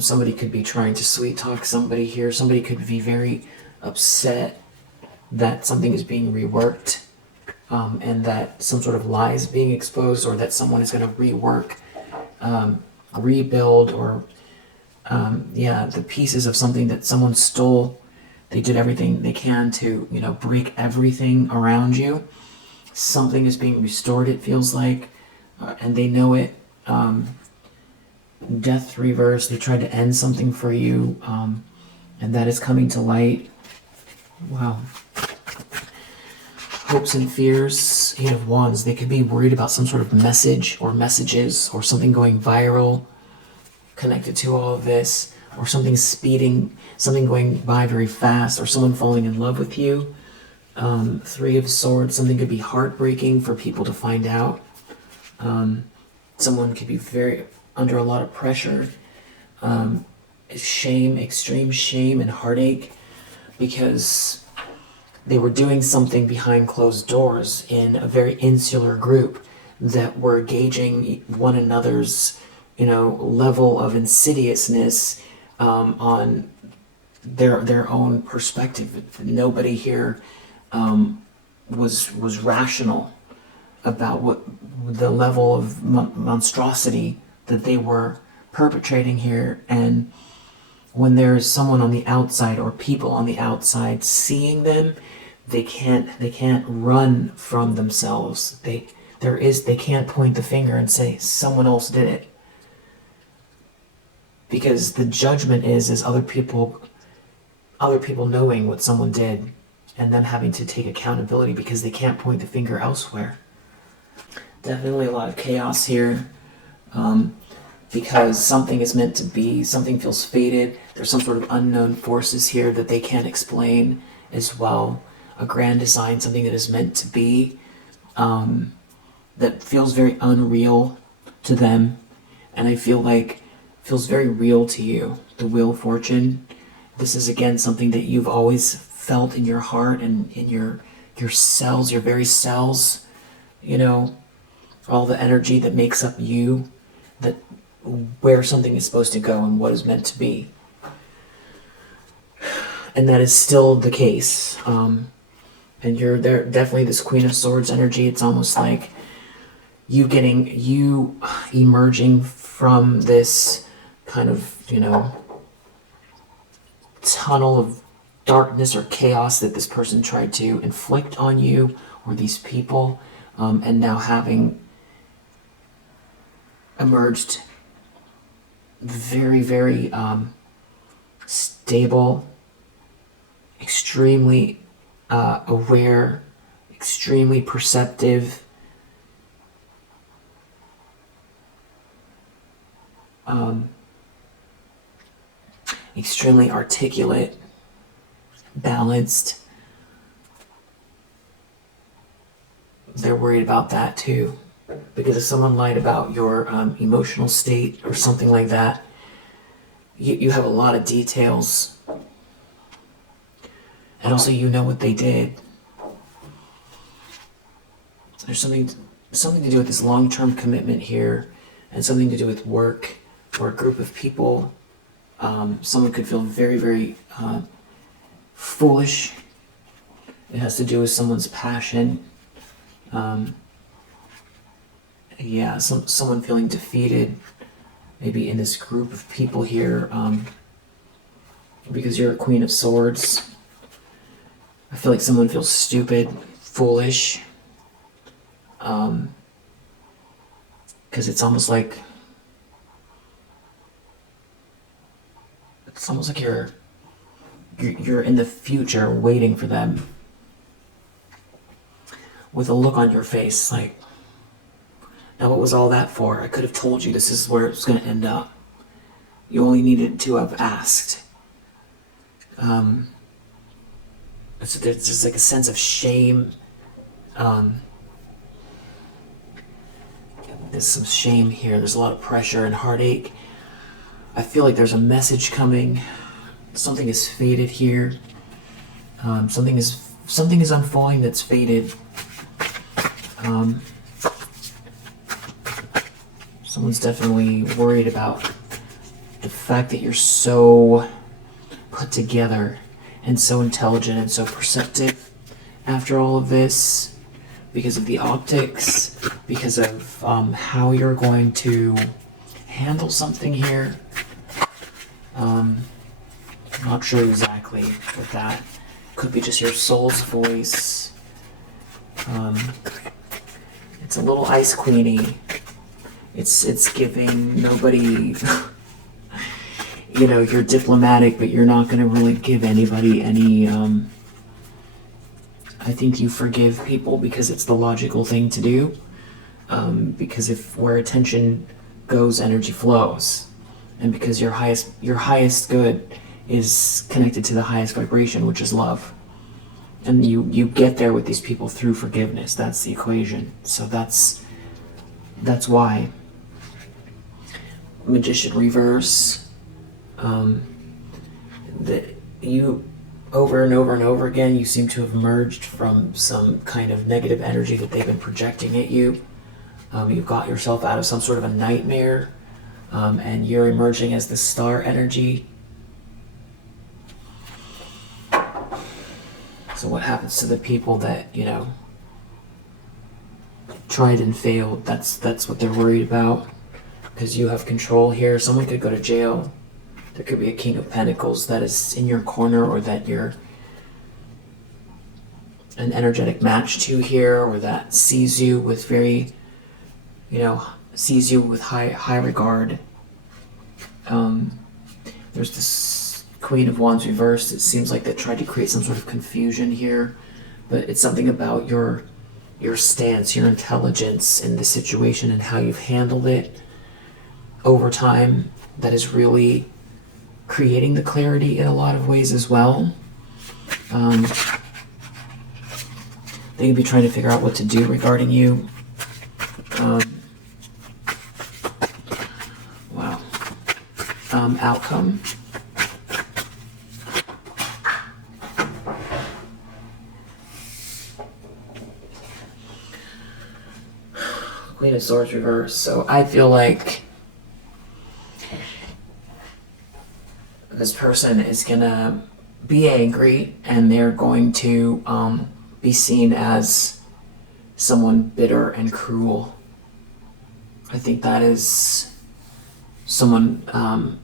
Somebody could be trying to sweet talk somebody here. Somebody could be very upset that something is being reworked, and that some sort of lie is being exposed, or that someone is going to rework, rebuild, or the pieces of something that someone stole. They did everything they can to, break everything around you. Something is being restored, it feels like, and they know it. Death reverse, they tried to end something for you, and that is coming to light. Wow. Hopes and fears, Eight of Wands. They could be worried about some sort of message or messages or something going viral connected to all of this, or something going by very fast, or someone falling in love with you. Three of Swords. Something could be heartbreaking for people to find out. Someone could be very under a lot of pressure. Shame, extreme shame and heartache, because they were doing something behind closed doors in a very insular group that were gauging one another's, level of insidiousness, on their own perspective. Nobody here was rational about what the level of monstrosity that they were perpetrating here. And when there's someone on the outside, or people on the outside seeing them, they can't run from themselves. They can't point the finger and say someone else did it, because the judgment is other people knowing what someone did and them having to take accountability because they can't point the finger elsewhere. Definitely a lot of chaos here, because something is meant to be, something feels fated. There's some sort of unknown forces here that they can't explain as well. A grand design, something that is meant to be, that feels very unreal to them, and I feel like feels very real to you. The Wheel of Fortune. This is again something that you've always felt in your heart and in your cells, your very cells. All the energy that makes up you, that where something is supposed to go and what is meant to be. And that is still the case. And you're there, definitely this Queen of Swords energy. It's almost like you emerging from this kind of, tunnel of darkness or chaos that this person tried to inflict on you, or these people, and now having emerged very, very stable, extremely aware, extremely perceptive, extremely articulate, balanced. They're worried about that too. Because if someone lied about your emotional state or something like that, you have a lot of details. And also you know what they did. There's something to do with this long-term commitment here, and something to do with work or a group of people. Someone could feel very, very foolish. It has to do with someone's passion. Someone feeling defeated, maybe in this group of people here, because you're a Queen of Swords. I feel like someone feels stupid, foolish, because it's almost like you're in the future waiting for them with a look on your face like, now what was all that for? I could have told you this is where it's going to end up. You only needed to have asked. So there's just like a sense of shame. There's some shame here. There's a lot of pressure and heartache. I feel like there's a message coming. Something is fated here. Something is unfolding that's fated. Someone's definitely worried about the fact that you're so put together and so intelligent and so perceptive after all of this, because of the optics, because of how you're going to handle something here. I'm not sure exactly what that could be. Just your soul's voice. It's a little ice queeny. It's giving nobody. You're diplomatic, but you're not going to really give anybody any. I think you forgive people because it's the logical thing to do. Because if where attention goes, energy flows, and because your highest good is connected to the highest vibration, which is love, and you get there with these people through forgiveness. That's the equation. So that's why. Magician reverse. That you over and over and over again, you seem to have emerged from some kind of negative energy that they've been projecting at you. You've got yourself out of some sort of a nightmare, and you're emerging as the star energy. So what happens to the people that, tried and failed? That's what they're worried about, because you have control here. Someone could go to jail. There could be a King of Pentacles that is in your corner, or that you're an energetic match to here, or that sees you with very, sees you with high regard. There's this Queen of Wands reversed. It seems like they tried to create some sort of confusion here, but it's something about your stance, your intelligence in the situation, and how you've handled it over time that is really creating the clarity in a lot of ways as well. They could be trying to figure out what to do regarding you. Wow. Outcome. Queen of Swords reverse. So I feel like this person is gonna be angry, and they're going to be seen as someone bitter and cruel. I think that is someone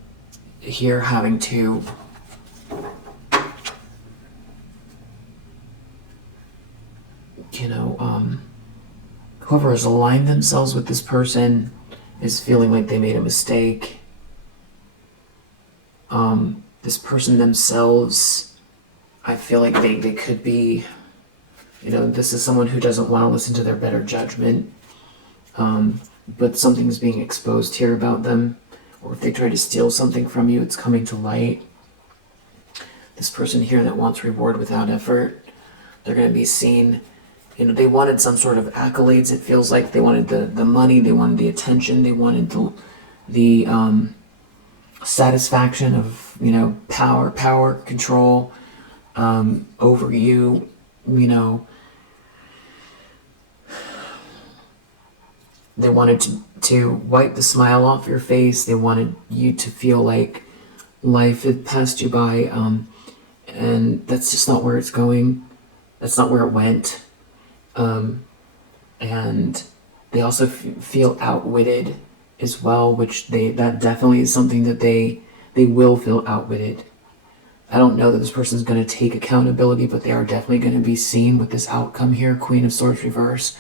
here having to whoever has aligned themselves with this person is feeling like they made a mistake. This person themselves, I feel like they could be, this is someone who doesn't want to listen to their better judgment, but something's being exposed here about them, or if they try to steal something from you, it's coming to light. This person here that wants reward without effort, they're going to be seen, they wanted some sort of accolades, it feels like. They wanted the money, they wanted the attention, they wanted the satisfaction of, power, control, over you, They wanted to wipe the smile off your face. They wanted you to feel like life had passed you by, and that's just not where it's going. That's not where it went. And they also feel outwitted as well, which that definitely is something that they will feel outwitted. I don't know that this person is going to take accountability, but they are definitely going to be seen with this outcome here, Queen of Swords reverse,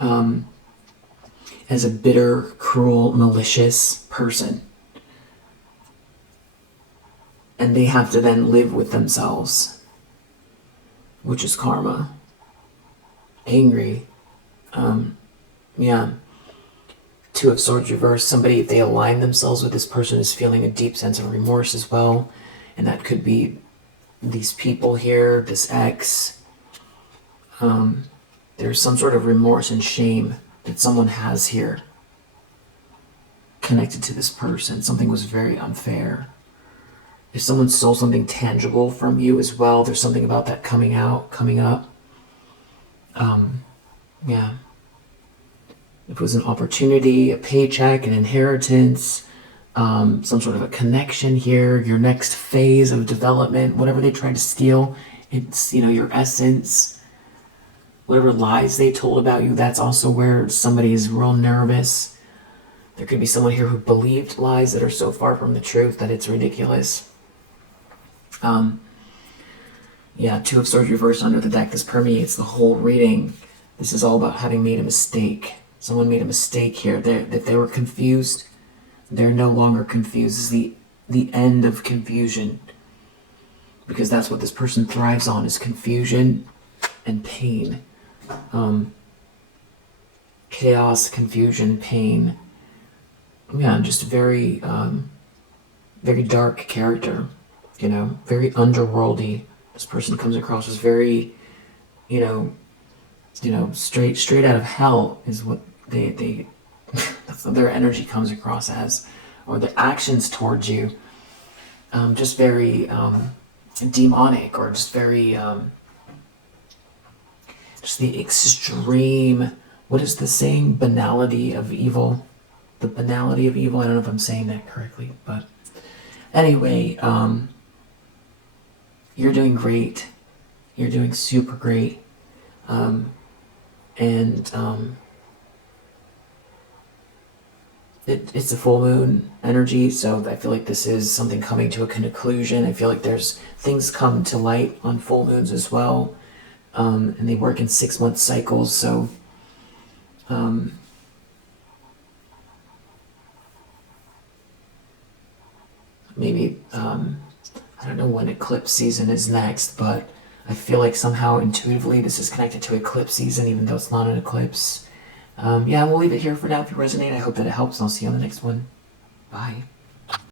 as a bitter, cruel, malicious person. And they have to then live with themselves, which is karma. Angry. Two of Swords reverse. Somebody, if they align themselves with this person, is feeling a deep sense of remorse as well. And that could be these people here, this ex. There's some sort of remorse and shame that someone has here connected to this person. Something was very unfair. If someone stole something tangible from you as well, there's something about that coming up. If it was an opportunity, a paycheck, an inheritance, some sort of a connection here, your next phase of development, whatever they tried to steal, it's, your essence, whatever lies they told about you, that's also where somebody is real nervous. There could be someone here who believed lies that are so far from the truth that it's ridiculous. Two of Swords reversed under the deck. This permeates the whole reading. This is all about having made a mistake. Someone made a mistake here. If they were confused, they're no longer confused. This is the end of confusion. Because that's what this person thrives on, is confusion and pain. Chaos, confusion, pain. Just very, very dark character. Very underworldy. This person comes across as very, straight out of hell is what they that's what their energy comes across as, or the actions towards you, just very demonic, or just very just the extreme, what is the saying, banality of evil. The banality of evil. I don't know if I'm saying that correctly, but anyway, you're doing great. You're doing super great. It's a full moon energy, so I feel like this is something coming to a conclusion. I feel like there's things come to light on full moons as well, and they work in 6-month cycles, so maybe I don't know when eclipse season is next, but I feel like somehow intuitively this is connected to eclipse season, even though it's not an eclipse. We'll leave it here for now. If you resonate, I hope that it helps, and I'll see you on the next one. Bye.